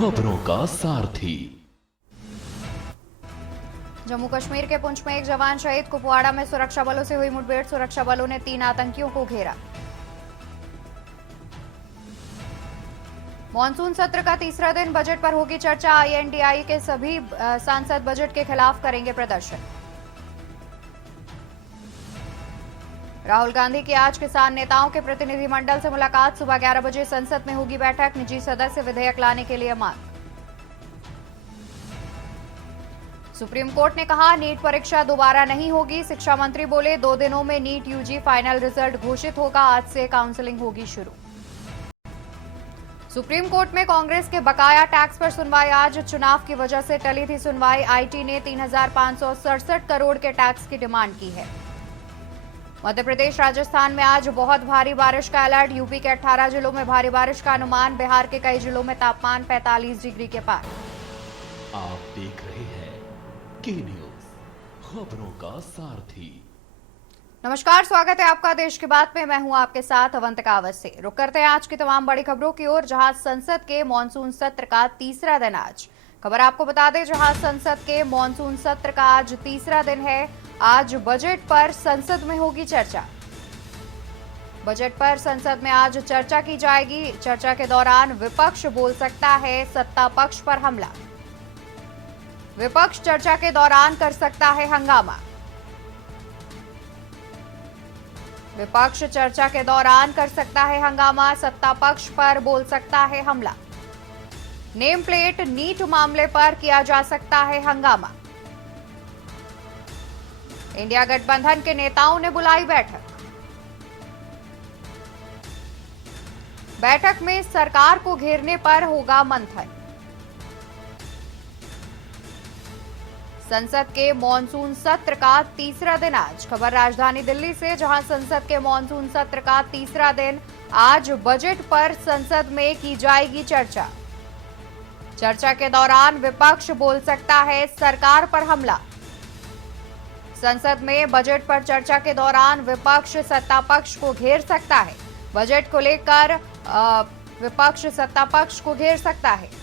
खबरों का सारथी। जम्मू कश्मीर के पुंछ में एक जवान शहीद। कुपवाड़ा में सुरक्षा बलों से हुई मुठभेड़। सुरक्षा बलों ने 3 आतंकियों को घेरा। मॉनसून सत्र का तीसरा दिन, बजट पर होगी चर्चा। आईएनडीआई के सभी सांसद बजट के खिलाफ करेंगे प्रदर्शन। राहुल गांधी की आज किसान नेताओं के प्रतिनिधिमंडल से मुलाकात। सुबह 11 बजे संसद में होगी बैठक। निजी सदस्य विधेयक लाने के लिए मांग। सुप्रीम कोर्ट ने कहा नीट परीक्षा दोबारा नहीं होगी। शिक्षा मंत्री बोले 2 दिनों में नीट यूजी फाइनल रिजल्ट घोषित होगा। आज से काउंसलिंग होगी शुरू। सुप्रीम कोर्ट में कांग्रेस के बकाया टैक्स पर सुनवाई आज। चुनाव की वजह से टली थी सुनवाई। आईटी ने 3,567 करोड़ के टैक्स की डिमांड की है। मध्य प्रदेश राजस्थान में आज बहुत भारी बारिश का अलर्ट। यूपी के 18 जिलों में भारी बारिश का अनुमान। बिहार के कई जिलों में तापमान 45 डिग्री के पार। आप देख रहे हैं के न्यूज, खबरों का सारथी। नमस्कार, स्वागत है आपका देश की बात में। मैं हूं आपके साथ अवंतिका अवस्थी। रुक करते हैं आज की तमाम बड़ी खबरों की ओर, जहां संसद के मॉनसून सत्र का तीसरा दिन आज। खबर आपको बता दें, जहां संसद के मॉनसून सत्र का आज तीसरा दिन है। आज बजट पर संसद में होगी चर्चा। बजट पर संसद में आज चर्चा की जाएगी। चर्चा के दौरान विपक्ष बोल सकता है सत्ता पक्ष पर हमला। विपक्ष चर्चा के दौरान कर सकता है हंगामा। विपक्ष चर्चा के दौरान कर सकता है हंगामा। सत्ता पक्ष पर बोल सकता है हमला। नेम प्लेट नीट मामले पर किया जा सकता है हंगामा। इंडिया गठबंधन के नेताओं ने बुलाई बैठक। बैठक में सरकार को घेरने पर होगा मंथन। संसद के मॉनसून सत्र का तीसरा दिन आज। खबर राजधानी दिल्ली से, जहां संसद के मॉनसून सत्र का तीसरा दिन आज। बजट पर संसद में की जाएगी चर्चा। चर्चा के दौरान विपक्ष बोल सकता है सरकार पर हमला। संसद में बजट पर चर्चा के दौरान विपक्ष सत्ता पक्ष को घेर सकता है। बजट को लेकर विपक्ष सत्ता पक्ष को घेर सकता है।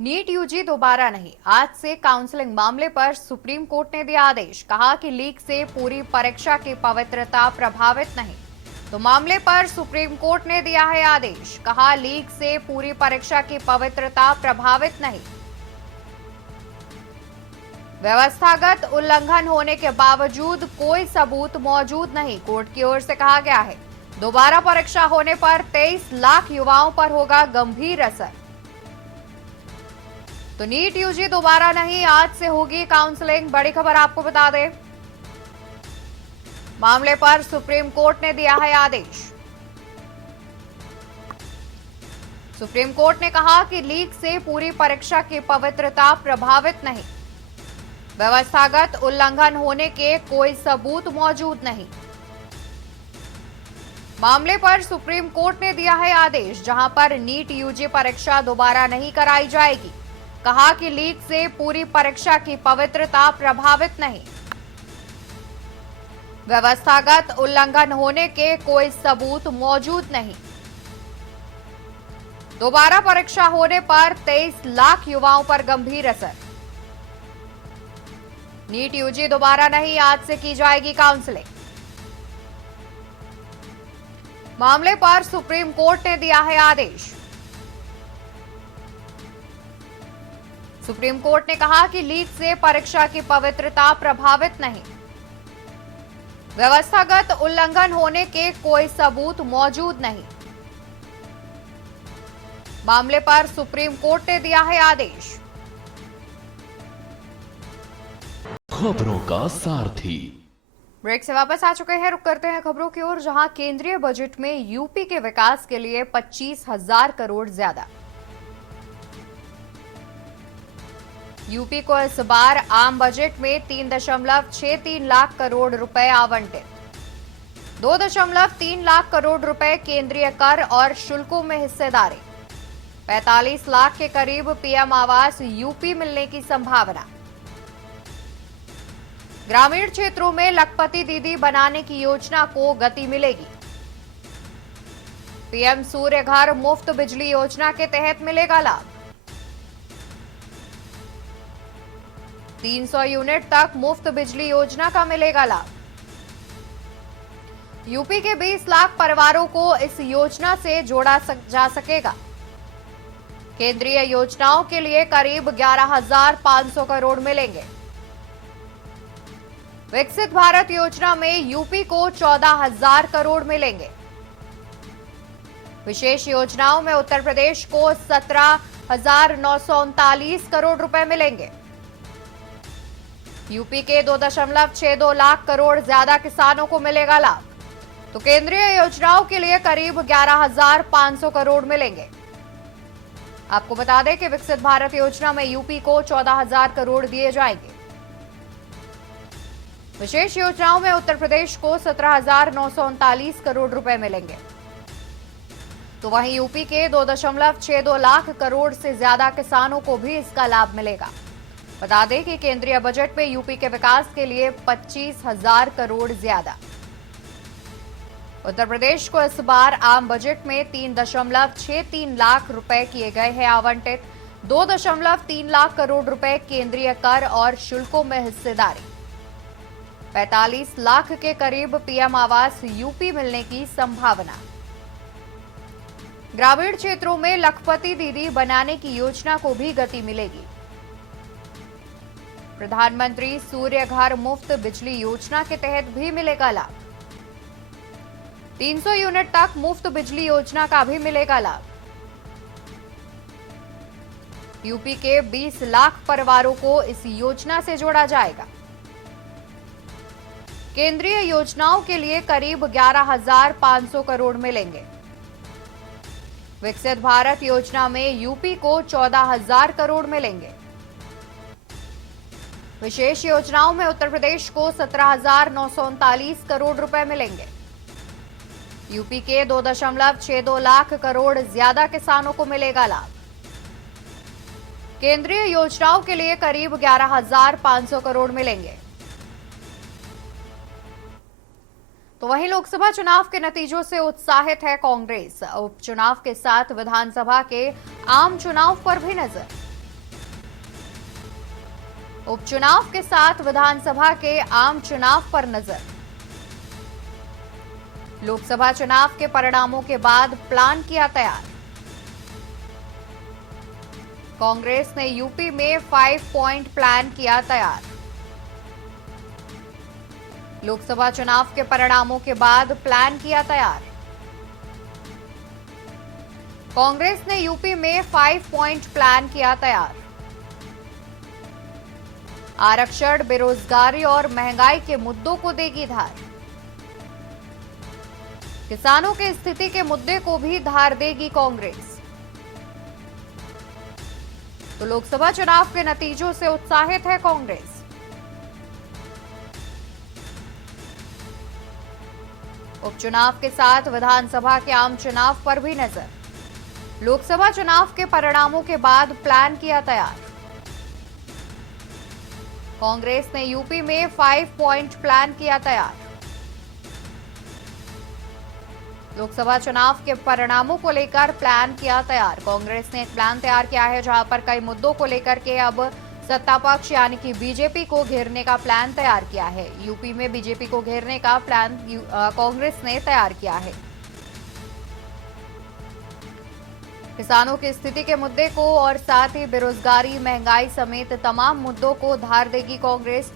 नीट यूजी दोबारा नहीं, आज से काउंसलिंग मामले पर सुप्रीम कोर्ट ने दिया आदेश। कहा कि लीक से पूरी परीक्षा की पवित्रता प्रभावित नहीं। तो मामले पर सुप्रीम कोर्ट ने दिया है आदेश। कहा लीक से पूरी परीक्षा की पवित्रता प्रभावित नहीं। व्यवस्थागत उल्लंघन होने के बावजूद कोई सबूत मौजूद नहीं। कोर्ट की ओर से कहा गया है दोबारा परीक्षा होने पर 23 लाख युवाओं पर होगा गंभीर असर। तो नीट यूजी दोबारा नहीं, आज से होगी काउंसलिंग। बड़ी खबर आपको बता दें, मामले पर सुप्रीम कोर्ट ने दिया है आदेश। सुप्रीम कोर्ट ने कहा कि लीक से पूरी परीक्षा की पवित्रता प्रभावित नहीं। व्यवस्थागत उल्लंघन होने के कोई सबूत मौजूद नहीं। मामले पर सुप्रीम कोर्ट ने दिया है आदेश, जहां पर नीट यूजी परीक्षा दोबारा नहीं कराई जाएगी। कहा कि लीक से पूरी परीक्षा की पवित्रता प्रभावित नहीं। व्यवस्थागत उल्लंघन होने के कोई सबूत मौजूद नहीं। दोबारा परीक्षा होने पर 23 लाख युवाओं पर गंभीर असर। नीट यूजी दोबारा नहीं, आज से की जाएगी काउंसलिंग। मामले पर सुप्रीम कोर्ट ने दिया है आदेश। सुप्रीम कोर्ट ने कहा कि लीक से परीक्षा की पवित्रता प्रभावित नहीं। व्यवस्थागत उल्लंघन होने के कोई सबूत मौजूद नहीं। मामले पर सुप्रीम कोर्ट ने दिया है आदेश। खबरों का सारथी। ब्रेक से वापस आ चुके हैं। रुक करते हैं खबरों की ओर, जहां केंद्रीय बजट में यूपी के विकास के लिए 25,000 करोड़ ज्यादा। यूपी को इस बार आम बजट में 3.63 लाख करोड़ रुपए आवंटित। 2.3 लाख करोड़ रुपए केंद्रीय कर और शुल्कों में हिस्सेदारी। 45 लाख के करीब पीएम आवास यूपी मिलने की संभावना। ग्रामीण क्षेत्रों में लखपति दीदी बनाने की योजना को गति मिलेगी। पीएम सूर्य घर मुफ्त बिजली योजना के तहत मिलेगा लाभ। 300 यूनिट तक मुफ्त बिजली योजना का मिलेगा लाभ। यूपी के 20 लाख परिवारों को इस योजना से जोड़ा जा सकेगा। केंद्रीय योजनाओं के लिए करीब 11,500 करोड़ मिलेंगे। विकसित भारत योजना में यूपी को 14,000 करोड़ मिलेंगे। विशेष योजनाओं में उत्तर प्रदेश को 17,939 करोड़ रुपए मिलेंगे। यूपी के 2.62 लाख करोड़ ज्यादा किसानों को मिलेगा लाभ। तो केंद्रीय योजनाओं के लिए करीब 11,500 करोड़ मिलेंगे। आपको बता दें कि विकसित भारत योजना में यूपी को 14,000 करोड़ दिए जाएंगे। विशेष योजनाओं में उत्तर प्रदेश को 17,939 करोड़ रुपए मिलेंगे। तो वहीं यूपी के 2.62 लाख करोड़ से ज्यादा किसानों को भी इसका लाभ मिलेगा। बता दें कि केंद्रीय बजट में यूपी के विकास के लिए 25,000 करोड़ ज्यादा। उत्तर प्रदेश को इस बार आम बजट में 3.63 लाख रुपए किए गए हैं आवंटित। 2.3 लाख करोड़ रुपए केंद्रीय कर और शुल्कों में हिस्सेदारी। 45 लाख के करीब पीएम आवास यूपी मिलने की संभावना। ग्रामीण क्षेत्रों में लखपति दीदी बनाने की योजना को भी गति मिलेगी। प्रधानमंत्री सूर्य घर मुफ्त बिजली योजना के तहत भी मिलेगा लाभ। 300 यूनिट तक मुफ्त बिजली योजना का भी मिलेगा लाभ। यूपी के 20 लाख परिवारों को इस योजना से जोड़ा जाएगा। केंद्रीय योजनाओं के लिए करीब 11,500 करोड़ मिलेंगे। विकसित भारत योजना में यूपी को 14,000 करोड़ मिलेंगे। विशेष योजनाओं में उत्तर प्रदेश को 17,939 करोड़ रुपए मिलेंगे। यूपी के 2.62 लाख करोड़ ज्यादा किसानों को मिलेगा लाभ। केंद्रीय योजनाओं के लिए करीब 11,500 करोड़ मिलेंगे। तो वहीं लोकसभा चुनाव के नतीजों से उत्साहित है कांग्रेस। उपचुनाव के साथ विधानसभा के आम चुनाव पर भी नजर। उपचुनाव के साथ विधानसभा के आम चुनाव पर नजर। लोकसभा चुनाव के परिणामों के बाद प्लान किया तैयार। कांग्रेस ने यूपी में 5 पॉइंट प्लान किया तैयार। लोकसभा चुनाव के परिणामों के बाद प्लान किया तैयार। कांग्रेस ने यूपी में 5 पॉइंट प्लान किया तैयार। आरक्षण, बेरोजगारी और महंगाई के मुद्दों को देगी धार। किसानों की स्थिति के मुद्दे को भी धार देगी कांग्रेस। तो लोकसभा चुनाव के नतीजों से उत्साहित है कांग्रेस। उपचुनाव के साथ विधानसभा के आम चुनाव पर भी नजर। लोकसभा चुनाव के परिणामों के बाद प्लान किया तैयार। कांग्रेस ने यूपी में 5 पॉइंट प्लान किया तैयार। लोकसभा चुनाव के परिणामों को लेकर प्लान किया तैयार। कांग्रेस ने एक प्लान तैयार किया है जहां पर कई मुद्दों को लेकर के अब सत्ता पक्ष यानी कि बीजेपी को घेरने का प्लान तैयार किया है। यूपी में बीजेपी को घेरने का प्लान कांग्रेस ने तैयार किया है। किसानों की स्थिति के मुद्दे को और साथ ही बेरोजगारी, महंगाई समेत तमाम मुद्दों को धार देगी कांग्रेस।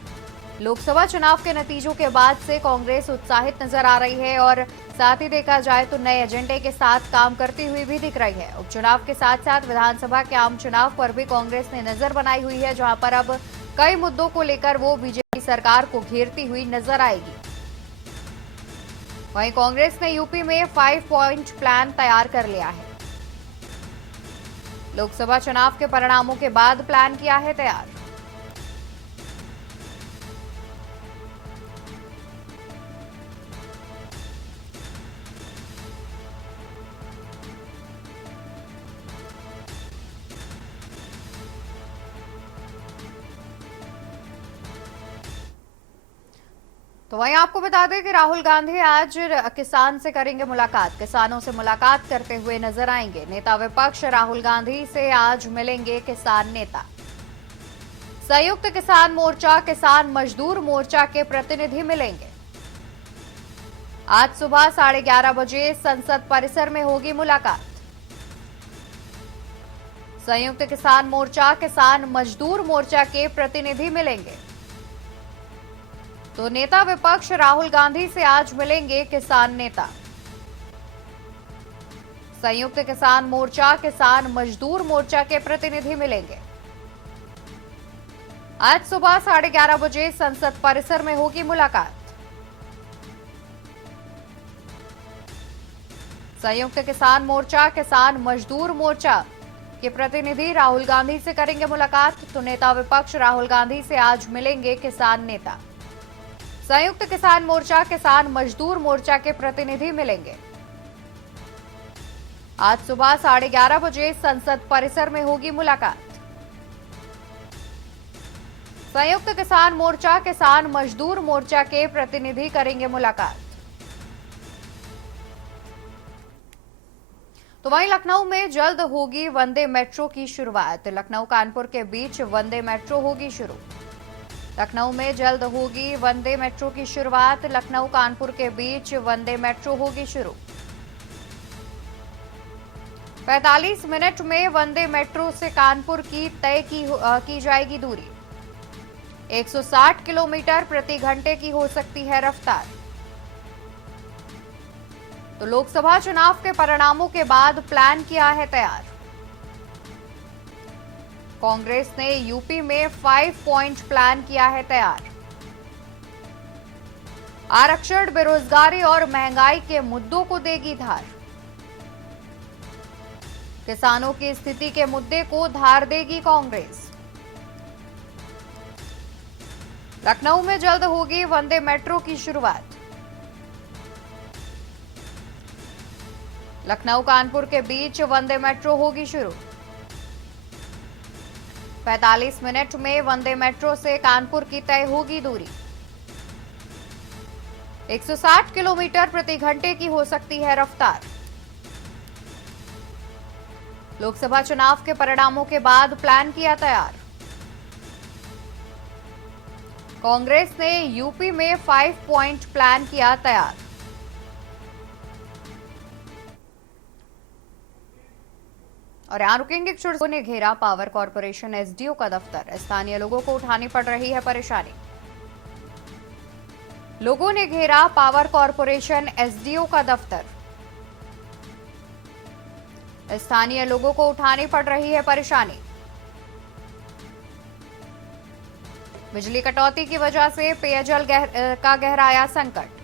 लोकसभा चुनाव के नतीजों के बाद से कांग्रेस उत्साहित नजर आ रही है और साथ ही देखा जाए तो नए एजेंडे के साथ काम करती हुई भी दिख रही है। उपचुनाव के साथ साथ विधानसभा के आम चुनाव पर भी कांग्रेस ने नजर बनाई हुई है, जहां पर अब कई मुद्दों को लेकर वो बीजेपी सरकार को घेरती हुई नजर आएगी। वहीं कांग्रेस ने यूपी में 5 पॉइंट प्लान तैयार कर लिया है। लोकसभा चुनाव के परिणामों के बाद प्लान किया है तैयार। तो वहीं आपको बता दें कि राहुल गांधी आज किसान से करेंगे मुलाकात। किसानों से मुलाकात करते हुए नजर आएंगे। नेता विपक्ष राहुल गांधी से आज मिलेंगे किसान नेता। संयुक्त किसान मोर्चा, किसान मजदूर मोर्चा के प्रतिनिधि मिलेंगे। आज सुबह 11:30 बजे संसद परिसर में होगी मुलाकात। संयुक्त किसान मोर्चा, किसान मजदूर मोर्चा के प्रतिनिधि मिलेंगे। तो नेता विपक्ष राहुल गांधी से आज मिलेंगे किसान नेता। संयुक्त किसान मोर्चा, किसान मजदूर मोर्चा के प्रतिनिधि मिलेंगे। आज सुबह 11:30 बजे संसद परिसर में होगी मुलाकात। संयुक्त किसान मोर्चा, किसान मजदूर मोर्चा के प्रतिनिधि राहुल गांधी से करेंगे मुलाकात। तो नेता विपक्ष राहुल गांधी से आज मिलेंगे किसान नेता। संयुक्त किसान मोर्चा, किसान मजदूर मोर्चा के प्रतिनिधि मिलेंगे। आज सुबह 11:30 बजे संसद परिसर में होगी मुलाकात। संयुक्त किसान मोर्चा, किसान मजदूर मोर्चा के प्रतिनिधि करेंगे मुलाकात। तो वहीं लखनऊ में जल्द होगी वंदे मेट्रो की शुरुआत। लखनऊ कानपुर के बीच वंदे मेट्रो होगी शुरू। लखनऊ में जल्द होगी वंदे मेट्रो की शुरुआत। लखनऊ कानपुर के बीच वंदे मेट्रो होगी शुरू। 45 मिनट में वंदे मेट्रो से कानपुर की तय की जाएगी दूरी। 160 किलोमीटर प्रति घंटे की हो सकती है रफ्तार। तो लोकसभा चुनाव के परिणामों के बाद प्लान किया है तैयार। कांग्रेस ने यूपी में 5 पॉइंट प्लान किया है तैयार। आरक्षण, बेरोजगारी और महंगाई के मुद्दों को देगी धार। किसानों की स्थिति के मुद्दे को धार देगी कांग्रेस। लखनऊ में जल्द होगी वंदे मेट्रो की शुरुआत। लखनऊ कानपुर के बीच वंदे मेट्रो होगी शुरू। 45 मिनट में वंदे मेट्रो से कानपुर की तय होगी दूरी। 160 किलोमीटर प्रति घंटे की हो सकती है रफ्तार। लोकसभा चुनाव के परिणामों के बाद प्लान किया तैयार। कांग्रेस ने यूपी में 5 पॉइंट प्लान किया तैयार। और यहां रुकेंगे। ने घेरा पावर कॉर्पोरेशन एसडीओ का दफ्तर। स्थानीय लोगों को उठानी पड़ रही है परेशानी। लोगों ने घेरा पावर कॉर्पोरेशन एसडीओ का दफ्तर। स्थानीय लोगों को उठानी पड़ रही है परेशानी। बिजली कटौती की वजह से पेयजल का गहराया संकट।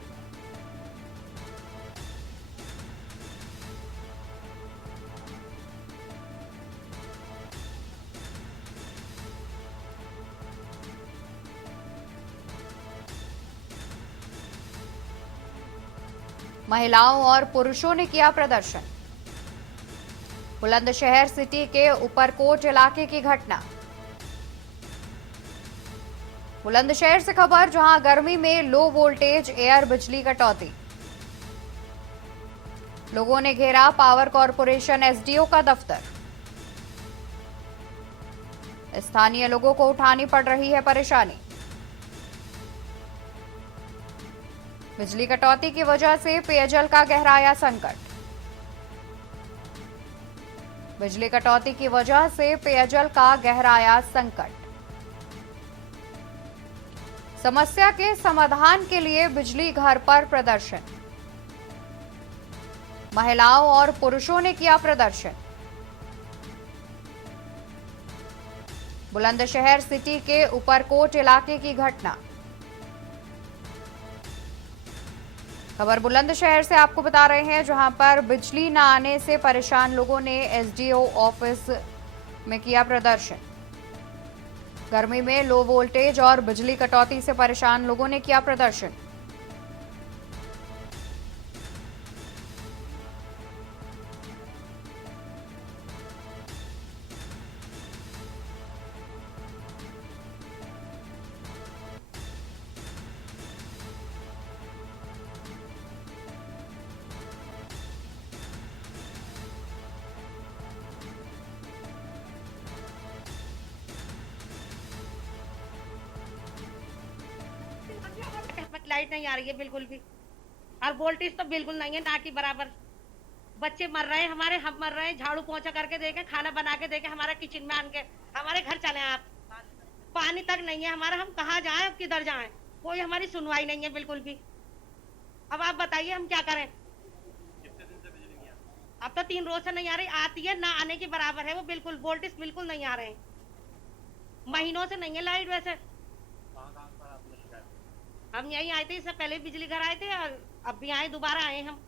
महिलाओं और पुरुषों ने किया प्रदर्शन। बुलंदशहर सिटी के ऊपरकोट इलाके की घटना। बुलंदशहर से खबर, जहां गर्मी में लो वोल्टेज एयर बिजली कटौती। लोगों ने घेरा पावर कॉर्पोरेशन एसडीओ का दफ्तर। स्थानीय लोगों को उठानी पड़ रही है परेशानी। बिजली कटौती की वजह से पेयजल का गहराया संकट। बिजली कटौती की वजह से पेयजल का गहराया संकट। समस्या के समाधान के लिए बिजली घर पर प्रदर्शन। महिलाओं और पुरुषों ने किया प्रदर्शन। बुलंदशहर सिटी के ऊपरकोट इलाके की घटना। खबर बुलंदशहर से आपको बता रहे हैं, जहां पर बिजली न आने से परेशान लोगों ने एसडीओ ऑफिस में किया प्रदर्शन। गर्मी में लो वोल्टेज और बिजली कटौती से परेशान लोगों ने किया प्रदर्शन। लाइट नहीं आ रही है बिल्कुल भी, और वोल्टेज तो बिल्कुल नहीं है ना की बराबर। बच्चे मर रहे हैं हमारे, हम मर रहे हैं, झाड़ू पोंछा करके देखे, खाना बना के देखे, हमारा किचन में आन के हमारे घर चले आप, पानी तक नहीं है हमारा, हम कहाँ जाएं, अब किधर जाएं, कोई हमारी सुनवाई नहीं है बिल्कुल भी। अब आप बताइए हम क्या करें। कितने दिन से बिजली नहीं आती? अब तो 3 रोज से नहीं आ रही, आती है ना आने के बराबर है वो, बिल्कुल वोल्टेज बिल्कुल नहीं आ रहे हैं, महीनों से नहीं है लाइट। वैसे कहाँ पर आपने शिकायत की? हम यही आए थे, इससे पहले बिजली घर आए थे और अब भी आए, दोबारा आए हम।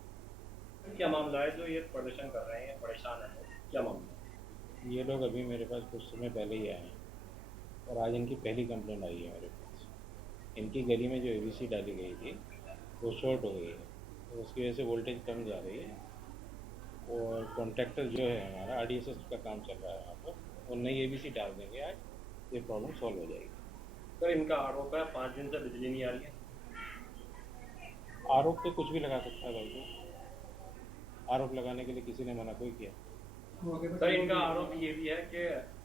क्या मामला है जो ये प्रदर्शन कर रहे हैं, परेशान है, क्या मामला है? ये लोग अभी मेरे पास कुछ समय पहले ही आए हैं और आज इनकी पहली कंप्लेंट आई है मेरे पास। इनकी गली में जो एबीसी डाली गई थी वो शॉर्ट हो गई है, तो उसकी वजह से वोल्टेज कम जा रही है और कॉन्ट्रैक्टर जो है हमारा आरडीएसएस का काम चल रहा है वहाँ पर, वो नई एबीसी डाल देंगे, आज ये प्रॉब्लम सॉल्व हो जाएगी। सर इनका आरोप है 5 दिन से बिजली नहीं आ रही है। आरोप पे कुछ भी लगा सकता है भाई, को आरोप लगाने के लिए किसी ने मना कोई किया? सर इनका आरोप ये भी है कि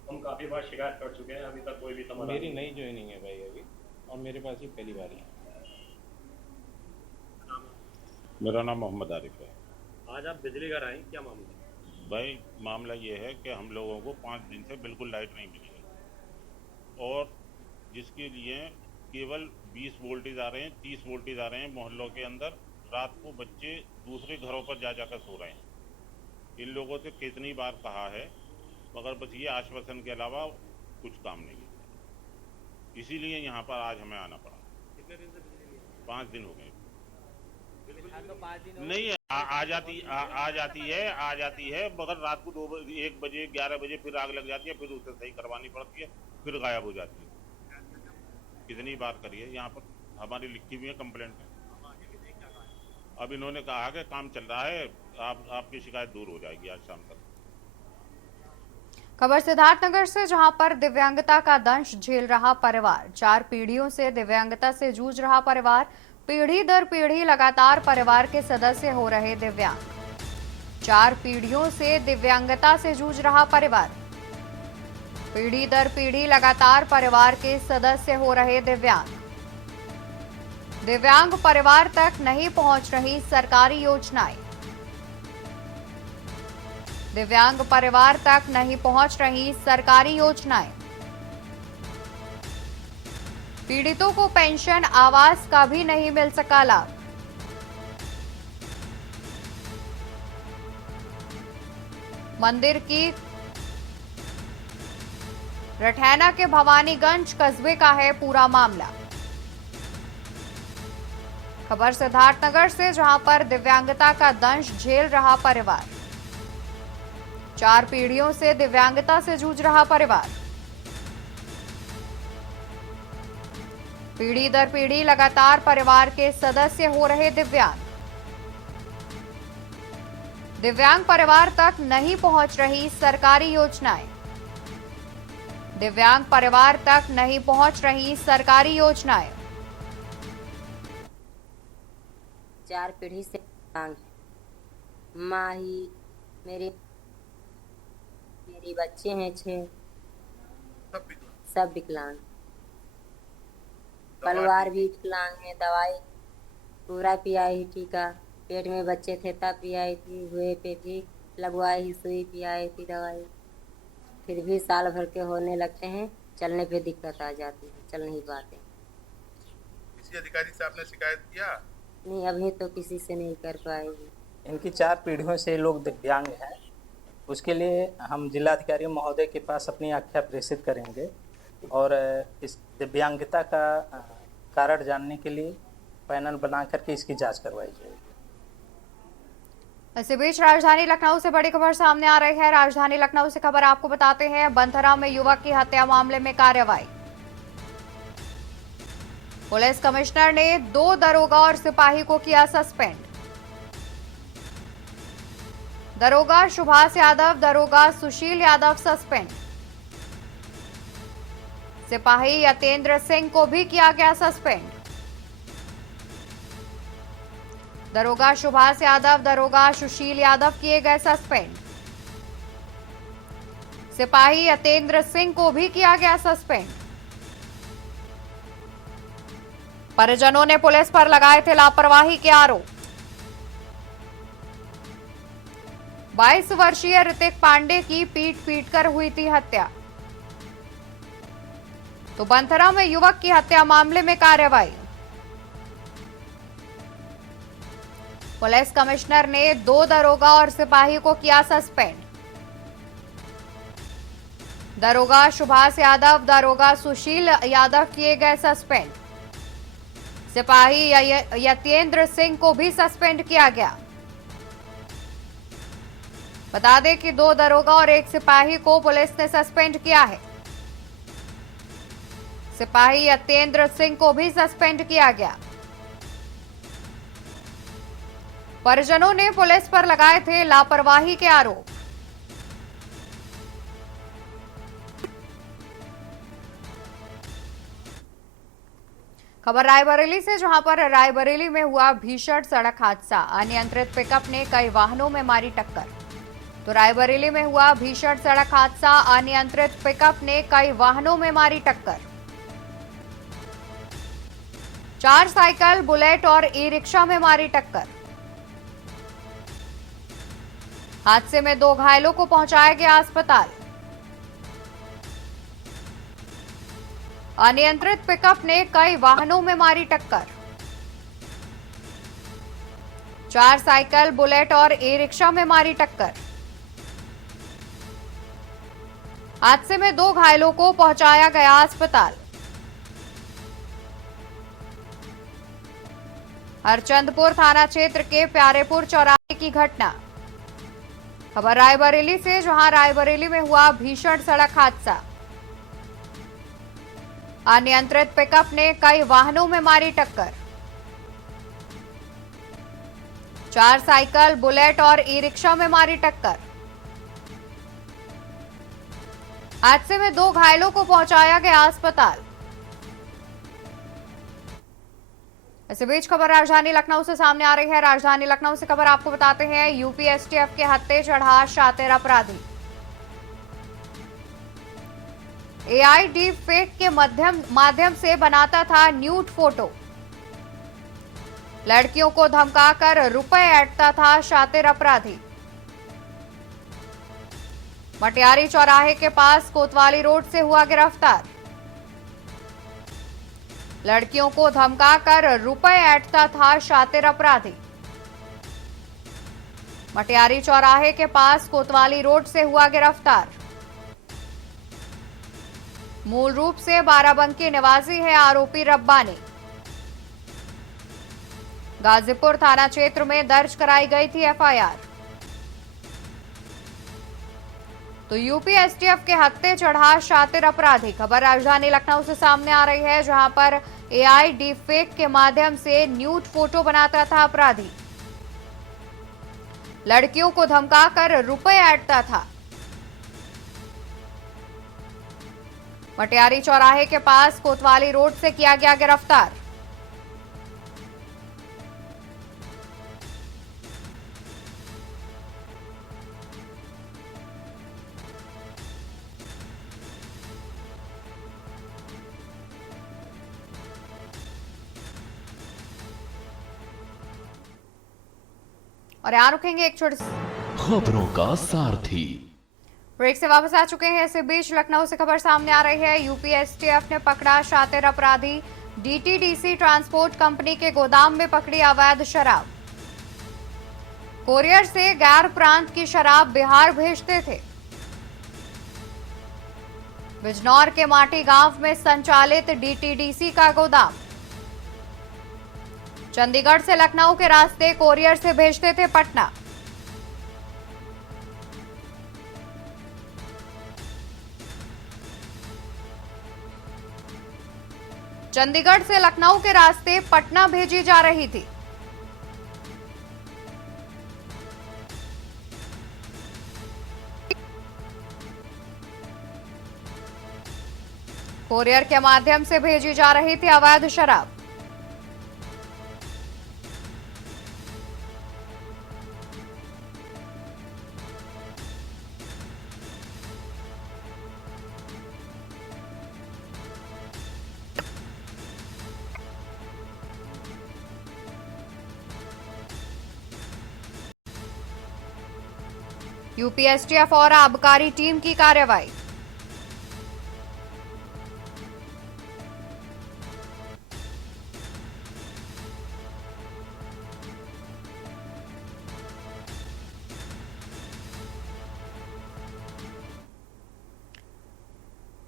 हम काफ़ी बार शिकायत कर चुके हैं, अभी तक कोई भी समाधान मेरी नई ज्वाइनिंग है भाई अभी, और मेरे पास ही पहली बार ही है। मेरा नाम मोहम्मद आरिफ है। आज आप बिजली घर आए, क्या मामला है? भाई मामला ये है कि हम लोगों को 5 दिन से बिल्कुल लाइट नहीं मिली है और जिसके लिए केवल 20 वोल्टेज आ रहे हैं, 30 वोल्टेज आ रहे हैं मोहल्लों के अंदर। रात को बच्चे दूसरे घरों पर जा जाकर सो रहे हैं। इन लोगों से कितनी बार कहा है मगर बस ये आश्वासन के अलावा कुछ काम नहीं है, इसीलिए यहाँ पर आज हमें आना पड़ा। कितने दिन से बिजली नहीं आ 5 दिन हो गए। रही? नहीं आ जाती है मगर रात को 1 बजे 11 बजे फिर आग लग जाती है, फिर उसे सही करवानी पड़ती है, फिर गायब हो जाती है। कितनी बार करिए, यहाँ पर हमारी लिखी हुई है कंप्लेंट है। अब इन्होंने कहा कि काम चल रहा है, आपकी शिकायत दूर हो जाएगी आज शाम तक। खबर सिद्धार्थनगर से, जहां पर दिव्यांगता का दंश झेल रहा परिवार। 4 पीढ़ियों से दिव्यांगता से जूझ रहा परिवार, पीढ़ी दर पीढ़ी लगातार परिवार के सदस्य हो रहे दिव्यांग। 4 पीढ़ियों से दिव्यांगता से जूझ रहा परिवार, पीढ़ी दर पीढ़ी लगातार परिवार के सदस्य हो रहे दिव्यांग। दिव्यांग परिवार तक नहीं पहुंच रही सरकारी योजनाएं, दिव्यांग परिवार तक नहीं पहुंच रही सरकारी योजनाएं। पीड़ितों को पेंशन, आवास का भी नहीं मिल सका लाभ। मंदिर की रठैना के भवानीगंज कस्बे का है पूरा मामला। खबर सिद्धार्थनगर से, जहां पर दिव्यांगता का दंश झेल रहा परिवार। 4 पीढ़ियों से दिव्यांगता से जूझ रहा परिवार, पीढ़ी दर पीढ़ी लगातार परिवार के सदस्य हो रहे दिव्यांग। दिव्यांग परिवार तक नहीं पहुंच रही सरकारी योजनाएं, दिव्यांग परिवार तक नहीं पहुंच रही सरकारी योजनाएं। 4 पीढ़ी से दिव्यांग है। माँ ही मेरे बच्चे हैं 6, सब विकलांग। परिवार भी विकलांग है। दवाई पूरा पियाई, टीका पेट में बच्चे थे तब पियाई थी, हुए पे भी लगवाई ही, सुई पियाई थी दवाई, फिर भी साल भर के होने लगते हैं, चलने पे दिक्कत आ जाती है, चल नहीं पाते। किसी अधिकारी से आपने शिकायत किया? नहीं, अभी तो किसी से नहीं कर पाएगी। इनकी 4 पीढ़ियों से लोग दिव्यांग हैं। उसके लिए हम जिलाधिकारी महोदय के पास अपनी आख्या प्रेषित करेंगे और इस दिव्यांगता का कारण जानने के लिए पैनल बना करके इसकी जांच करवाई जाएगी। इसी बीच राजधानी लखनऊ से बड़ी खबर सामने आ रही है। राजधानी लखनऊ से खबर आपको बताते हैं, बंथरा में युवक की हत्या मामले में कार्रवाई। पुलिस कमिश्नर ने 2 दरोगा और सिपाही को किया सस्पेंड। दरोगा सुभाष यादव, दरोगा सुशील यादव सस्पेंड। सिपाही यतेंद्र सिंह को भी किया गया सस्पेंड। दरोगा सुभाष यादव, दरोगा सुशील यादव किए गए सस्पेंड। सिपाही यतेंद्र सिंह को भी किया गया सस्पेंड। परिजनों ने पुलिस पर लगाए थे लापरवाही के आरोप। 22 वर्षीय ऋतिक पांडे की पीटकर हुई थी हत्या। तो बंथरा में युवक की हत्या मामले में कार्रवाई। पुलिस कमिश्नर ने 2 दरोगा और सिपाही को किया सस्पेंड। दरोगा सुभाष यादव, दरोगा सुशील यादव किए गए सस्पेंड। सिपाही यतेंद्र सिंह को भी सस्पेंड किया गया। बता दें कि 2 दरोगा और 1 सिपाही को पुलिस ने सस्पेंड किया है। सिपाही यतेंद्र सिंह को भी सस्पेंड किया गया। परिजनों ने पुलिस पर लगाए थे लापरवाही के आरोप। खबर रायबरेली से, जहां पर रायबरेली में हुआ भीषण सड़क हादसा। अनियंत्रित पिकअप ने कई वाहनों में मारी टक्कर। तो रायबरेली में हुआ भीषण सड़क हादसा। अनियंत्रित पिकअप ने कई वाहनों में मारी टक्कर। 4 साइकिल, बुलेट और ई-रिक्शा में मारी टक्कर। हादसे में 2 घायलों को पहुंचाया गया अस्पताल। अनियंत्रित पिकअप ने कई वाहनों में मारी टक्कर। 4 साइकिल, बुलेट और ई-रिक्शा में मारी टक्कर। हादसे में 2 घायलों को पहुंचाया गया अस्पताल। हरचंदपुर थाना क्षेत्र के प्यारेपुर चौराहे की घटना। खबर रायबरेली से, जहां रायबरेली में हुआ भीषण सड़क हादसा। अनियंत्रित पिकअप ने कई वाहनों में मारी टक्कर। 4 साइकिल, बुलेट और ई-रिक्शा में मारी टक्कर। हादसे में 2 घायलों को पहुंचाया गया अस्पताल। इसी बीच खबर राजधानी लखनऊ से सामने आ रही है। राजधानी लखनऊ से खबर आपको बताते हैं, यूपी एसटीएफ के हत्थे चढ़ा शातिर अपराधी। एआई डीप फेक के माध्यम से बनाता था न्यूड फोटो। लड़कियों को धमकाकर रुपए ऐंठता था शातिर अपराधी। मटियारी चौराहे के पास कोतवाली रोड से हुआ गिरफ्तार। लड़कियों को धमकाकर रुपए ऐंठता था शातिर अपराधी। मटियारी चौराहे के पास कोतवाली रोड से हुआ गिरफ्तार। मूल रूप से बाराबंकी निवासी है आरोपी रब्बानी। गाजीपुर थाना क्षेत्र में दर्ज कराई गई थी एफआईआर। तो यूपी एसटीएफ के हत्थे चढ़ा शातिर अपराधी। खबर राजधानी लखनऊ से सामने आ रही है, जहां पर एआई डीपफेक के माध्यम से न्यूड फोटो बनाता था अपराधी। लड़कियों को धमकाकर रुपए ऐंठता था। मटियारी चौराहे के पास कोतवाली रोड से किया गया गिरफ्तार। और यहां रुकेंगे एक छोटे खबरों का सारथी। ब्रेक से वापस आ चुके हैं। इसी बीच लखनऊ से खबर सामने आ रही है, यूपी एसटीएफ ने पकड़ा शातिर अपराधी। डीटीडीसी ट्रांसपोर्ट कंपनी के गोदाम में पकड़ी अवैध शराब। कोरियर से गैर प्रांत की शराब बिहार भेजते थे। बिजनौर के माटी गांव में संचालित डीटीडीसी का गोदाम। चंडीगढ़ से लखनऊ के रास्ते कोरियर से भेजते थे पटना। चंडीगढ़ से लखनऊ के रास्ते पटना भेजी जा रही थी। कोरियर के माध्यम से भेजी जा रही थी अवैध शराब। यूपी एसटीएफ और आबकारी टीम की कार्रवाई।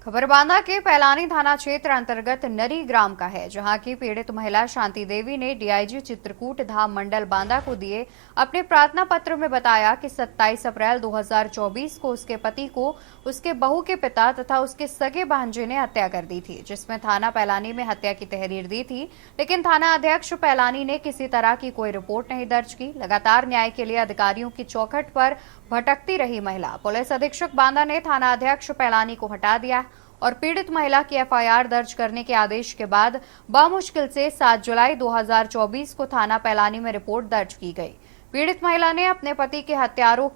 खबर बांदा के पैलानी थाना क्षेत्र अंतर्गत नरी ग्राम का है, जहां की पीड़ित महिला शांति देवी ने डीआईजी चित्रकूट धाम मंडल बांदा को दिए अपने प्रार्थना पत्र में बताया कि 27 अप्रैल 2024 को उसके पति को उसके बहू के पिता तथा उसके सगे भांजे ने हत्या कर दी थी, जिसमें थाना पैलानी में हत्या की तहरीर दी थी, लेकिन थाना अध्यक्ष पैलानी ने किसी तरह की कोई रिपोर्ट नहीं दर्ज की। लगातार न्याय के लिए अधिकारियों की चौखट पर भटकती रही महिला। पुलिस अधीक्षक बांदा ने थाना अध्यक्ष पैलानी को हटा दिया और पीड़ित महिला की एफआईआर दर्ज करने के आदेश के बाद बामुश्किल से 7 जुलाई 2024 को थाना पैलानी में रिपोर्ट दर्ज की गई। पीड़ित महिला ने अपने पति के हत्यारों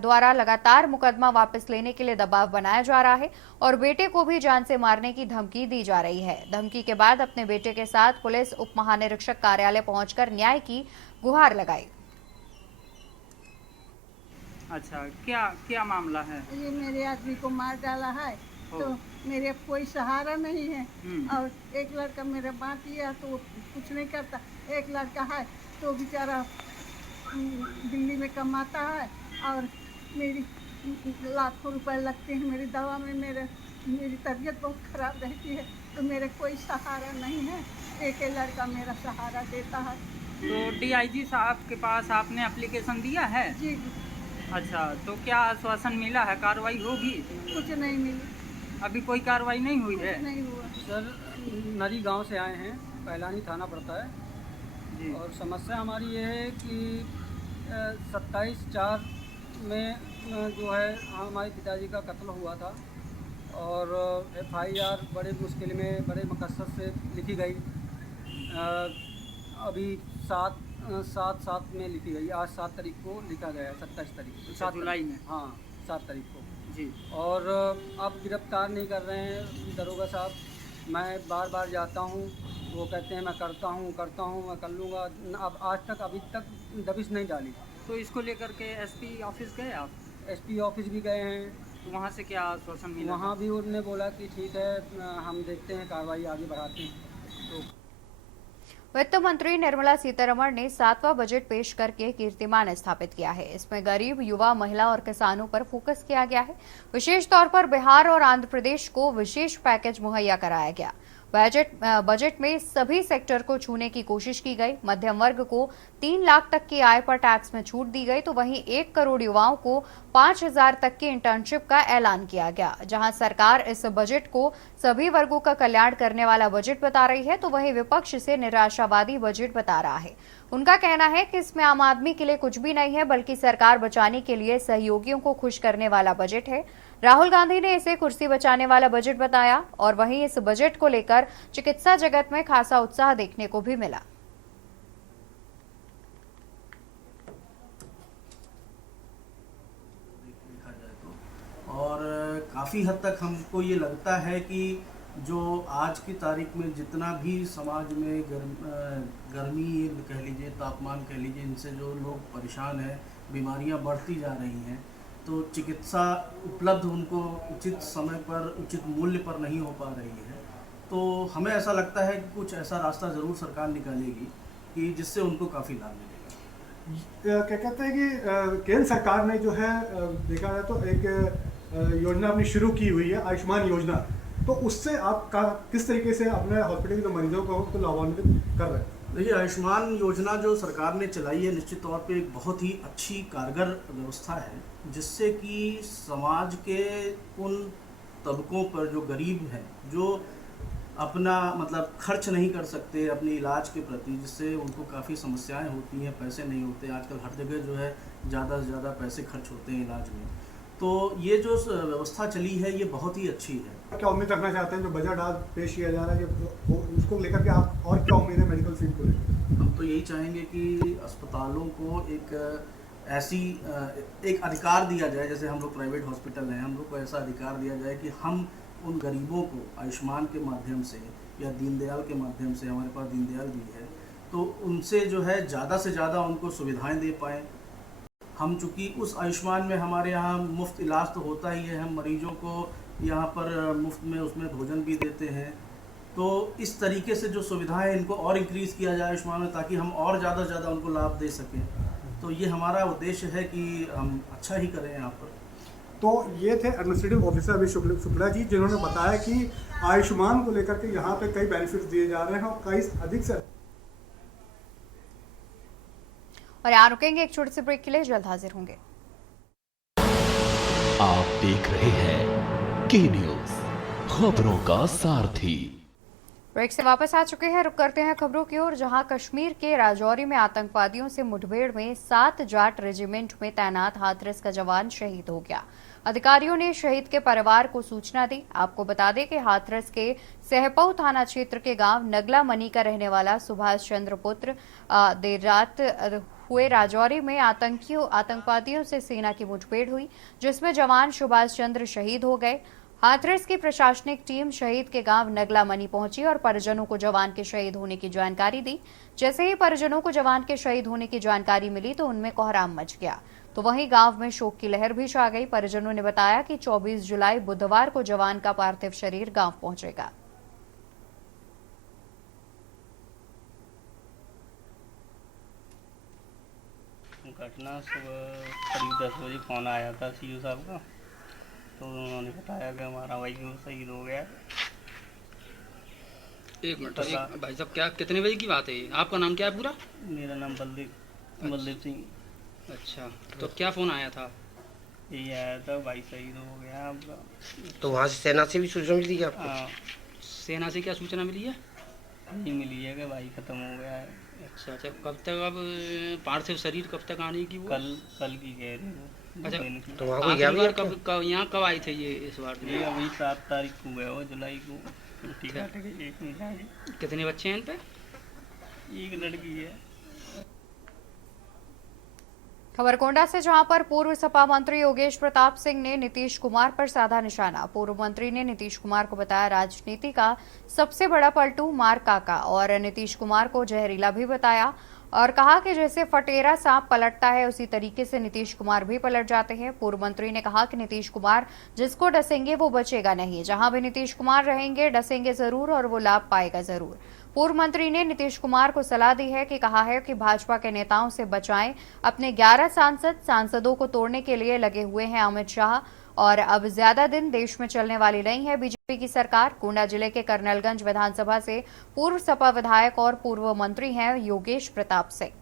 द्वारा लगातार मुकदमा वापस लेने के लिए दबाव बनाया जा रहा है और बेटे को भी जान से मारने की धमकी दी जा रही है। धमकी के बाद अपने बेटे के साथ पुलिस उप महानिरीक्षक कार्यालय पहुंचकर न्याय की गुहार लगाई। अच्छा, क्या क्या मामला है? ये मेरे आदमी को मार डाला है, तो मेरे कोई सहारा नहीं है। और एक लड़का मेरा बाकी है तो कुछ नहीं करता, एक लड़का है तो बेचारा दिल्ली में कमाता है और मेरी लाखों रुपए लगते हैं मेरी दवा में। मेरी तबीयत बहुत खराब रहती है तो मेरे कोई सहारा नहीं है, एक लड़का मेरा सहारा देता है। तो डीआईजी साहब के पास आपने एप्लीकेशन दिया है? जी। अच्छा, तो क्या आश्वासन मिला है, कार्रवाई होगी? कुछ नहीं मिली, अभी कोई कार्रवाई नहीं हुई है? नहीं हुआ। सर, नरी गांव से आए हैं, पैलानी थाना पड़ता है जी। और समस्या हमारी ये है कि 27/4 में जो है हमारे पिताजी का कत्ल हुआ था और एफआईआर बड़े मुश्किल में बड़े मकसद से लिखी गई। अभी 7/7 में लिखी गई, आज 7 तारीख को लिखा गया है, 27 तारीख 7 जुलाई में। हाँ, 7 तारीख को जी। और अब गिरफ्तार नहीं कर रहे हैं दरोगा साहब। मैं बार बार जाता हूँ, वो कहते हैं मैं करता हूँ मैं कर लूँगा। अब आज तक अभी तक दबिश नहीं डाली। तो इसको लेकर के एसपी ऑफिस गए आप? एसपी ऑफिस भी गए हैं, तो वहाँ से क्या आश्वासन मिला? वहाँ भी उन्होंने बोला कि ठीक है, हम देखते हैं, कार्रवाई आगे बढ़ाते हैं। तो वित्त मंत्री निर्मला सीतारमण ने 7वां बजट पेश करके कीर्तिमान स्थापित किया है। इसमें गरीब, युवा, महिला और किसानों पर फोकस किया गया है। विशेष तौर पर बिहार और आंध्र प्रदेश को विशेष पैकेज मुहैया कराया गया। बजट में सभी सेक्टर को छूने की कोशिश की गई। मध्यम वर्ग को 3 लाख तक की आय पर टैक्स में छूट दी गई, तो वहीं 1 करोड़ युवाओं को 5,000 तक की इंटर्नशिप का ऐलान किया गया। जहां सरकार इस बजट को सभी वर्गों का कल्याण करने वाला बजट बता रही है, तो वहीं विपक्ष इसे निराशावादी बजट बता रहा है। उनका कहना है कि इसमें आम आदमी के लिए कुछ भी नहीं है, बल्कि सरकार बचाने के लिए सहयोगियों को खुश करने वाला बजट है। राहुल गांधी ने इसे कुर्सी बचाने वाला बजट बताया और वहीं इस बजट को लेकर चिकित्सा जगत में खासा उत्साह देखने को भी मिला। और काफ़ी हद तक हमको ये लगता है कि जो आज की तारीख में जितना भी समाज में गर्मी कह लीजिए, तापमान कह लीजिए, इनसे जो लोग परेशान हैं, बीमारियां बढ़ती जा रही हैं, तो चिकित्सा उपलब्ध उनको उचित समय पर उचित मूल्य पर नहीं हो पा रही है। तो हमें ऐसा लगता है कि कुछ ऐसा रास्ता ज़रूर सरकार निकालेगी कि जिससे उनको काफ़ी लाभ मिलेगा। क्या कहते हैं कि केंद्र सरकार ने जो है देखा जाए तो एक योजना अपनी शुरू की हुई है, आयुष्मान योजना। तो उससे आप किस तरीके से अपने हॉस्पिटल के मरीजों को लाभान्वित कर रहे हैं? देखिए, आयुष्मान योजना जो सरकार ने चलाई है, निश्चित तौर पे एक बहुत ही अच्छी कारगर व्यवस्था है, जिससे कि समाज के उन तबकों पर जो गरीब हैं, जो अपना मतलब खर्च नहीं कर सकते अपने इलाज के प्रति, जिससे उनको काफ़ी समस्याएं होती हैं, पैसे नहीं होते। आजकल हर जगह जो है ज़्यादा से ज़्यादा पैसे खर्च होते हैं इलाज में। तो ये जो व्यवस्था चली है, ये बहुत ही अच्छी है। क्या उम्मीद रखना चाहते हैं जो बजट आज पेश किया जा रहा है, उसको लेकर के आप और क्या उम्मीद है मेडिकल फील्ड को लेकर? हम तो यही चाहेंगे कि अस्पतालों को एक अधिकार दिया जाए, जैसे हम लोग प्राइवेट हॉस्पिटल हैं, हम लोग को ऐसा अधिकार दिया जाए कि हम उन गरीबों को आयुष्मान के माध्यम से या दीनदयाल के माध्यम से, हमारे पास दीनदयाल भी है, तो उनसे जो है ज़्यादा से ज़्यादा उनको सुविधाएं दे पाएँ। हम चूँकि उस आयुष्मान में हमारे यहाँ मुफ्त इलाज तो होता ही है, हम मरीजों को यहाँ पर मुफ्त में उसमें भोजन भी देते हैं। तो इस तरीके से जो सुविधाएं इनको और इंक्रीज़ किया जाए आयुष्मान में, ताकि हम और ज़्यादा से ज़्यादा उनको लाभ दे सकें। तो ये हमारा उद्देश्य है कि हम अच्छा ही करें यहाँ पर। तो ये थे एडमिनिस्ट्रेटिव ऑफिसर अभी शुक्ला जी, जिन्होंने बताया कि आयुष्मान को लेकर के यहाँ पे कई बेनिफिट्स दिए जा रहे हैं और कई अधिक से। और यहाँ रुकेंगे एक छोटे से ब्रेक के लिए, जल्द हाजिर होंगे। आप देख रहे हैं के न्यूज, खबरों का सारथी। ब्रेक से वापस आ चुके हैं, रुक करते हैं खबरों की ओर, जहां कश्मीर के राजौरी में आतंकवादियों से मुठभेड़ में 7 जाट रेजिमेंट में तैनात हाथरस का जवान शहीद हो गया। अधिकारियों ने शहीद के परिवार को सूचना दी। आपको बता दें कि हाथरस के सहपऊ थाना क्षेत्र के गांव नगला मनी का रहने वाला सुभाष चंद्र पुत्र देर रात हुए राजौरी में आतंकवादियों से सेना की मुठभेड़ हुई, जिसमें जवान सुभाष चंद्र शहीद हो गए। हाथरस की प्रशासनिक टीम शहीद के गांव नगला मनी पहुंची और परिजनों को जवान के शहीद होने की जानकारी दी। जैसे ही परिजनों को जवान के शहीद होने की जानकारी मिली तो उनमें कोहराम मच गया, तो वहीं गांव में शोक की लहर भी छा गई। परिजनों ने बताया कि 24 जुलाई बुधवार को जवान का पार्थिव शरीर गांव पहुंचेगा। घटना सुबह करीब 10 बजे फोन आया था सीओ साहब का, तो उन्होंने बताया कि हमारा भाई शहीद हो गया। एक मिनट भाई साहब, क्या कितने बजे की बात है? आपका नाम क्या है पूरा? मेरा नाम बलदेव सिंह। अच्छा, तो क्या फ़ोन आया था? ये आया था भाई शहीद हो गया आपका। तो वहाँ से सेना से भी सूचना मिली क्या आपको? सेना से क्या सूचना मिली है? ये मिली है कि भाई ख़त्म हो गया है। अच्छा, कब तक अब पार्थिव शरीर कब तक आने की? वो कल की कह रही हूँ। अच्छा, तो वहाँ कोई गया भी? यहाँ कब आए थे ये इस बार? ये अभी 7 तारीख को गए हो, जुलाई को। कितने बच्चे हैं इन पे? एक लड़की है। खबरकोंडा से, जहां पर पूर्व सपा मंत्री योगेश प्रताप सिंह ने नीतीश कुमार पर साधा निशाना। पूर्व मंत्री ने नीतीश कुमार को बताया राजनीति का सबसे बड़ा पलटू मार काका, और नीतीश कुमार को जहरीला भी बताया और कहा कि जैसे फटेरा सांप पलटता है उसी तरीके से नीतीश कुमार भी पलट जाते हैं। पूर्व मंत्री ने कहा कि नीतीश कुमार जिसको डसेंगे वो बचेगा नहीं, जहां भी नीतीश कुमार रहेंगे डसेंगे जरूर और वो लाभ पाएगा जरूर। पूर्व मंत्री ने नीतीश कुमार को सलाह दी है कि कहा है कि भाजपा के नेताओं से बचाएं। अपने 11 सांसदों को तोड़ने के लिए लगे हुए हैं अमित शाह, और अब ज्यादा दिन देश में चलने वाली नहीं है बीजेपी की सरकार। गोंडा जिले के कर्नलगंज विधानसभा से पूर्व सपा विधायक और पूर्व मंत्री हैं योगेश प्रताप सिंह।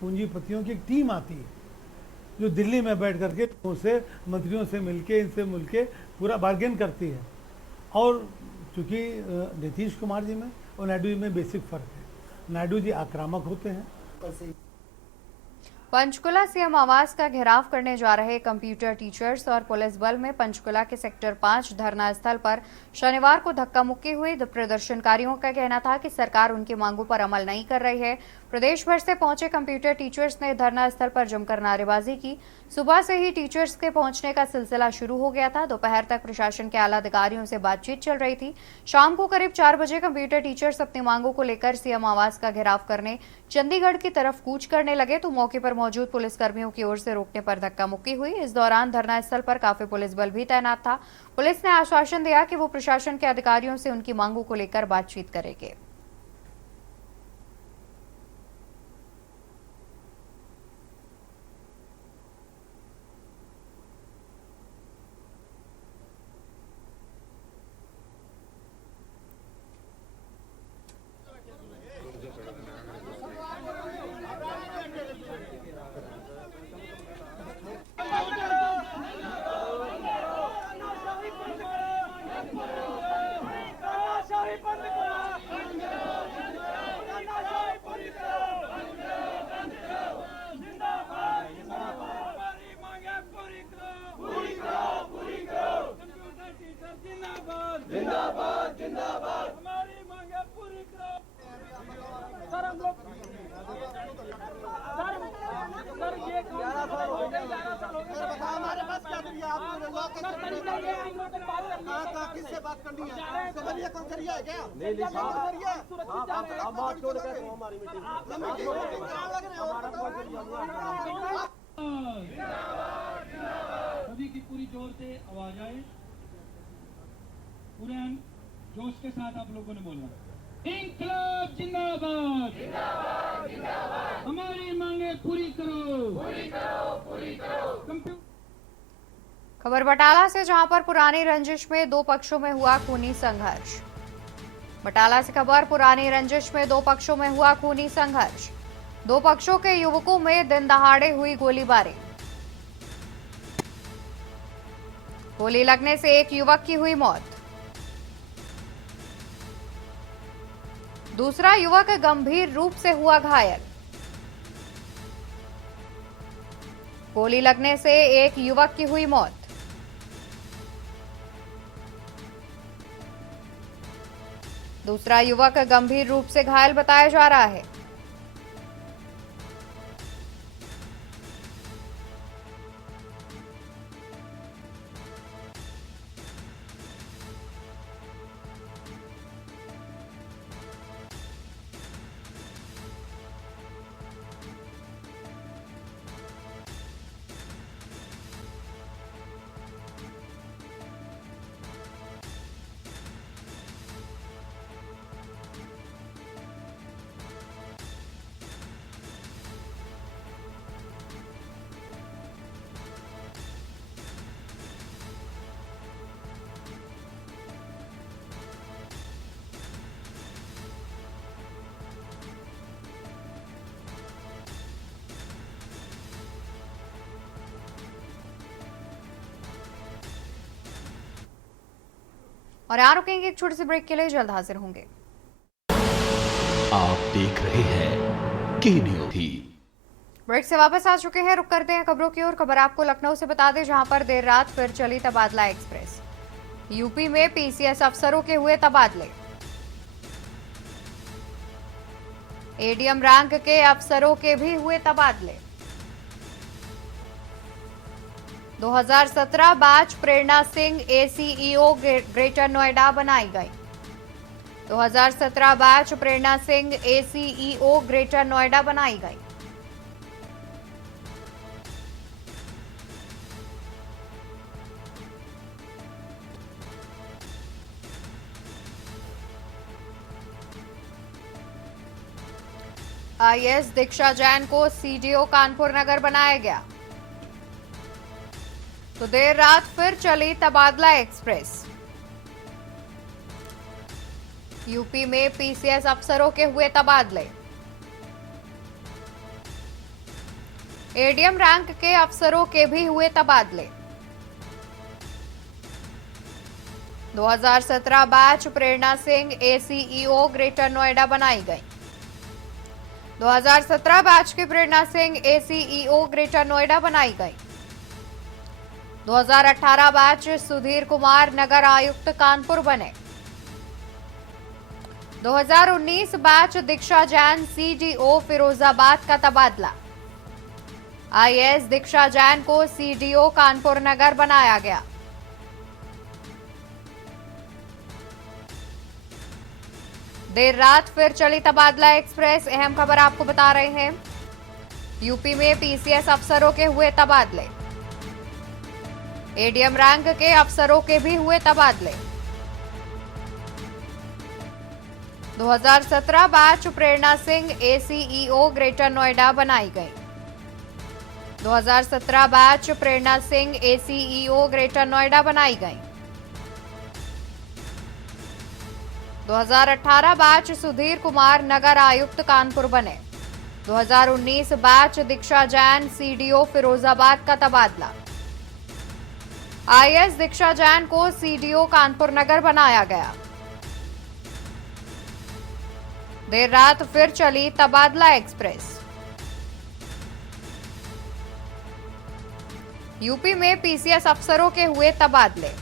पूंजीपतियों की एक टीम आती है जो दिल्ली में बैठ करके उनसे मंत्रियों से मिलके इनसे मिलके पूरा बार्गेन करती है। और चूँकि नीतीश कुमार जी में और नायडू जी में बेसिक फ़र्क है। नायडू जी आक्रामक होते हैं। पंचकुला सीएम आवास का घेराव करने जा रहे कंप्यूटर टीचर्स और पुलिस बल में पंचकुला के सेक्टर 5 धरना स्थल पर शनिवार को धक्का मुक्की हुई। प्रदर्शनकारियों का कहना था कि सरकार उनकी मांगों पर अमल नहीं कर रही है। प्रदेश भर से पहुंचे कंप्यूटर टीचर्स ने धरना स्थल पर जमकर नारेबाजी की। सुबह से ही टीचर्स के पहुंचने का सिलसिला शुरू हो गया था। दोपहर तक प्रशासन के आला अधिकारियों से बातचीत चल रही थी। शाम को करीब 4 बजे कंप्यूटर टीचर्स अपनी मांगों को लेकर सीएम आवास का घेराव करने चंडीगढ़ की तरफ कूच करने लगे, तो मौके पर मौजूद पुलिसकर्मियों की ओर से रोकने पर धक्का मुक्की हुई। इस दौरान धरना स्थल पर काफी पुलिस बल भी तैनात था। पुलिस ने आश्वासन दिया कि वो प्रशासन के अधिकारियों से उनकी मांगों को लेकर बातचीत करेंगे। जिंदाबाद जिंदाबाद हमारी मांगे पूरी करो। सर हम लोग सर ये 11 साल हो गए, 11 साल हो गए, हमारे पास क्या किससे बात करनी है? समझिए कौन करिए क्या? नहीं आप बात छोड़ कर हमारी मीटिंग सभी की पूरी जोर से आवाज आए, पूरे जोश के साथ आप लोगों ने बोलना। इंकलाब जिंदाबाद, हमारी मांगे पूरी करो, खबर बटाला से, जहां पर पुरानी रंजिश में दो पक्षों में हुआ खूनी संघर्ष। बटाला से खबर, पुरानी रंजिश में दो पक्षों में हुआ खूनी संघर्ष। दो पक्षों के युवकों में दिन दहाड़े हुई गोलीबारी। गोली लगने से एक युवक की हुई मौत, दूसरा युवक गंभीर रूप से हुआ घायल। गोली लगने से एक युवक की हुई मौत, दूसरा युवक गंभीर रूप से घायल बताया जा रहा है। और यहाँ रुकेंगे एक छोटी सी ब्रेक के लिए, जल्द हाजिर होंगे। आप देख रहे हैं के न्यूज़। ब्रेक से वापस आ चुके हैं, रुक करते हैं खबरों की ओर। खबर आपको लखनऊ से बता दें, जहां पर देर रात फिर चली तबादला एक्सप्रेस। यूपी में पीसीएस अफसरों के हुए तबादले। एडीएम रैंक के अफसरों के भी हुए तबादले। 2017 बैच प्रेरणा सिंह एसीईओ ग्रेटर नोएडा बनाई गई। 2017 बैच प्रेरणा सिंह एसीईओ ग्रेटर नोएडा बनाई गई। आईएएस दीक्षा जैन को सीडीओ कानपुर नगर बनाया गया। तो देर रात फिर चली तबादला एक्सप्रेस। यूपी में पीसीएस अफसरों के हुए तबादले। एडीएम रैंक के अफसरों के भी हुए तबादले। 2017 बैच प्रेरणा सिंह एसीईओ ग्रेटर नोएडा बनाई गई। 2017 बैच की प्रेरणा सिंह एसीईओ ग्रेटर नोएडा बनाई गई। 2018 बैच सुधीर कुमार नगर आयुक्त कानपुर बने। 2019 बैच दीक्षा जैन सीडीओ फिरोजाबाद का तबादला। आईएएस दीक्षा जैन को सीडीओ कानपुर नगर बनाया गया। देर रात फिर चली तबादला एक्सप्रेस। अहम खबर आपको बता रहे हैं, यूपी में पीसीएस अफसरों के हुए तबादले। एडीएम रैंक के अफसरों के भी हुए तबादले। 2017 बैच प्रेरणा सिंह एसीईओ ग्रेटर नोएडा बनाई गई। 2017 बैच प्रेरणा सिंह एसीईओ ग्रेटर नोएडा बनाई गई। 2018 बैच सुधीर कुमार नगर आयुक्त कानपुर बने। 2019 बैच दीक्षा जैन सीडीओ फिरोजाबाद का तबादला। आईएएस दीक्षा जैन को सीडीओ कानपुर नगर बनाया गया। देर रात फिर चली तबादला एक्सप्रेस। यूपी में पीसीएस अफसरों के हुए तबादले।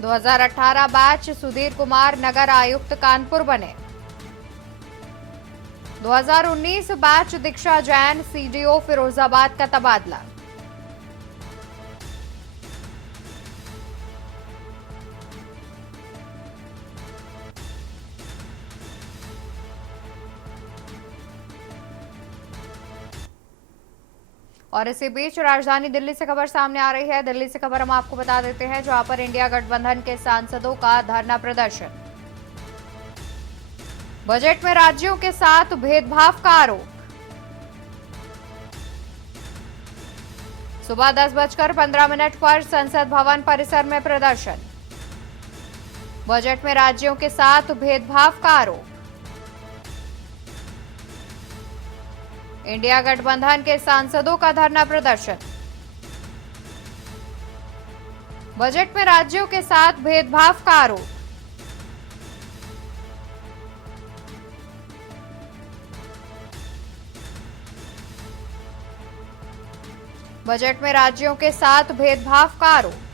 2018 बैच सुधीर कुमार नगर आयुक्त कानपुर बने। 2019 बैच दीक्षा जैन सीडीओ फिरोजाबाद का तबादला। और इसी बीच राजधानी दिल्ली से खबर सामने आ रही है। दिल्ली से खबर हम आपको बता देते हैं, जहां पर इंडिया गठबंधन के सांसदों का धरना प्रदर्शन। बजट में राज्यों के साथ भेदभाव का आरोप। सुबह 10:15 पर संसद भवन परिसर में प्रदर्शन। बजट में राज्यों के साथ भेदभाव का आरोप। इंडिया गठबंधन के सांसदों का धरना प्रदर्शन। बजट में राज्यों के साथ भेदभाव का आरोप। बजट में राज्यों के साथ भेदभाव का आरोप।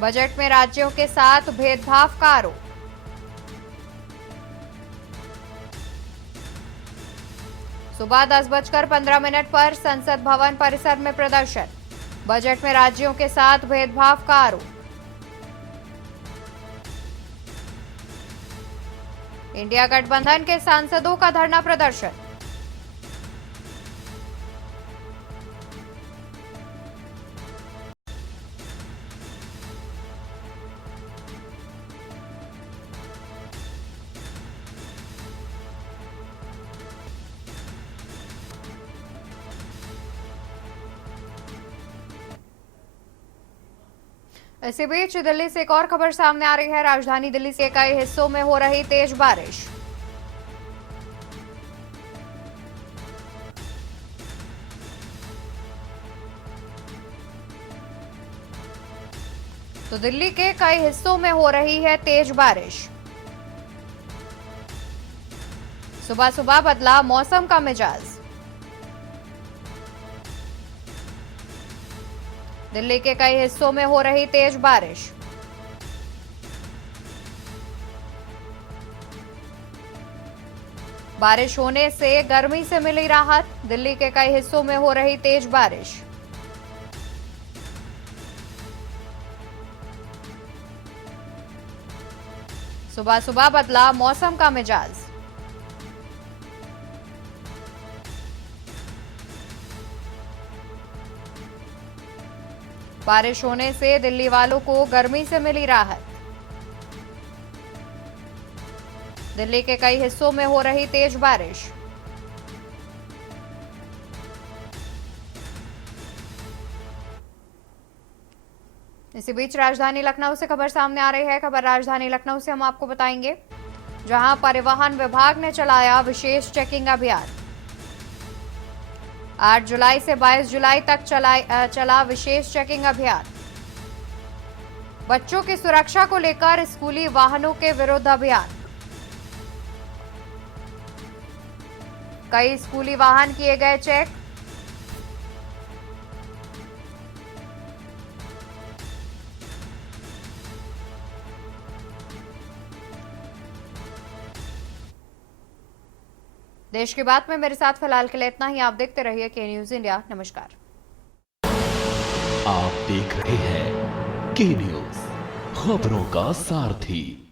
बजट में राज्यों के साथ भेदभाव का आरोप। सुबह 10:15 पर संसद भवन परिसर में प्रदर्शन। बजट में राज्यों के साथ भेदभाव का आरोप। इंडिया गठबंधन के सांसदों का धरना प्रदर्शन। इसी बीच दिल्ली से एक और खबर सामने आ रही है। राजधानी दिल्ली के कई हिस्सों में हो रही तेज बारिश। तो दिल्ली के कई हिस्सों में हो रही है तेज बारिश। सुबह सुबह बदला मौसम का मिजाज। दिल्ली के कई हिस्सों में हो रही तेज बारिश। बारिश होने से गर्मी से मिली राहत। दिल्ली के कई हिस्सों में हो रही तेज बारिश। सुबह सुबह बदला मौसम का मिजाज। बारिश होने से दिल्ली वालों को गर्मी से मिली राहत। दिल्ली के कई हिस्सों में हो रही तेज बारिश। इसी बीच राजधानी लखनऊ से खबर सामने आ रही है। खबर राजधानी लखनऊ से हम आपको बताएंगे, जहां परिवहन विभाग ने चलाया विशेष चेकिंग अभियान। 8 जुलाई से 22 जुलाई तक चला विशेष चेकिंग अभियान। बच्चों की सुरक्षा को लेकर स्कूली वाहनों के विरुद्ध अभियान। कई स्कूली वाहन किए गए चेक। देश की बात में मेरे साथ फिलहाल के लिए इतना ही। आप देखते रहिए के न्यूज इंडिया। नमस्कार। आप देख रहे हैं के न्यूज, खबरों का सारथी।